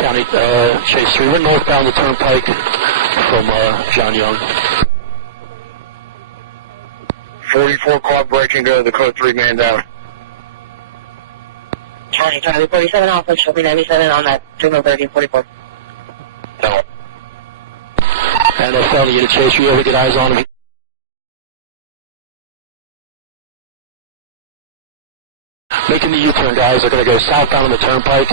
County, Chase 3, we're northbound the Turnpike from John Young. 44 car breaking, go to the code 3 man down. County, Charlie 47 Alpha, show me 97 on that signal 1344. No. And a felony unit Chase, you able to get eyes on him? Making the U-turn, guys. They're going to go southbound on the Turnpike.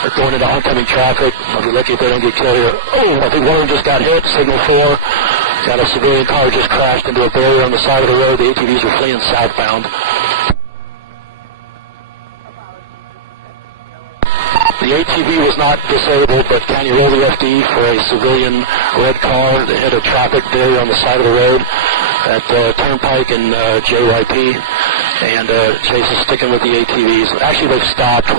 They're going into oncoming traffic. I'll be lucky if they don't get killed here. Oh, I think one of them just got hit. Signal 4. Got a civilian car just crashed into a barrier on the side of the road. The ATVs are fleeing southbound. The ATV was not disabled, but can you roll the FD for a civilian red car that hit a traffic barrier on the side of the road at Turnpike and JYP? And Chase is sticking with the ATVs. Actually, they've stopped.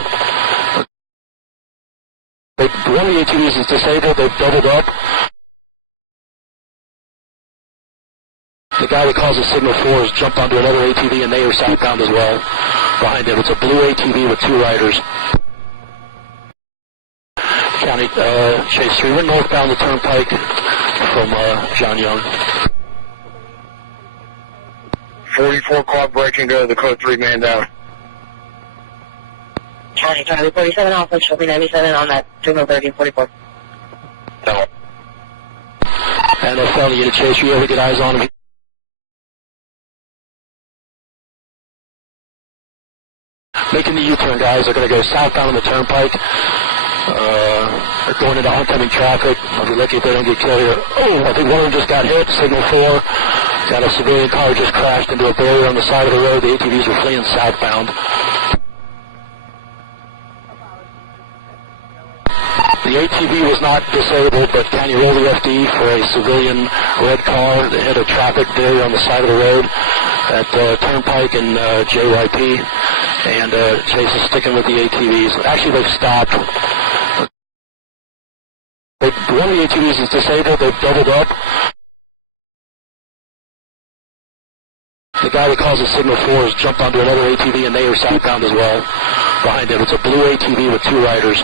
One of the ATVs is disabled. They've doubled up. The guy that calls the signal 4 has jumped onto another ATV, and they are southbound as well. Behind him, it's a blue ATV with 2 riders. County, Chase 3, we're northbound the Turnpike from John Young. 44 car breaking, go to the code 3 man down. County, Charlie 47 Alpha, show me 97 on that signal 1344. No. And a felony unit Chase, you able to get eyes on him? Making the U-turn, guys. They're going to go southbound on the Turnpike. They're going into oncoming traffic. I'll be lucky if they don't get killed here. Oh, I think one of them just got hit. Signal 4. Got a civilian car just crashed into a barrier on the side of the road. The ATVs are fleeing southbound. The ATV was not disabled, but can you roll the FD for a civilian red car that hit a traffic barrier on the side of the road at Turnpike and JYP? And Chase is sticking with the ATVs. Actually, they've stopped. One of the ATVs is disabled. They've doubled up. The guy that calls the signal 4 has jumped onto another ATV, and they are southbound as well. Behind him, it's a blue ATV with 2 riders.